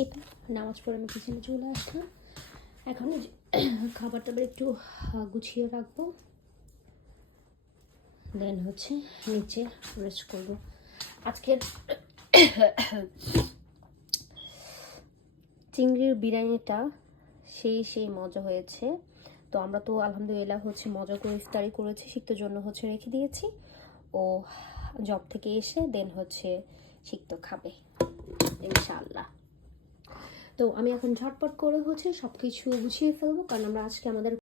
এই তো নামাজ পড়ে আমি কিচেনে চলে আসলাম। এখন খাবার টাবার একটু গুছিয়ে রাখবো, দেন হচ্ছে নিচে রেস্ট করবো। আজকের চিংড়ির বিরিয়ানিটা সেই মজা হয়েছে। তো আমরা তো আলহামদুলিল্লাহ হচ্ছে মজা করে ইফতারি করেছি, সিক্তর জন্য হচ্ছে রেখে দিয়েছি। ও জব থেকে এসে দেন হচ্ছে সিক্ত খাবে ইনশাআল্লাহ। তো আমি এখন ঝটপট করে হচ্ছে সব কিছু গুছিয়ে ফেলবো, কারণ আমরা আজকে আমাদের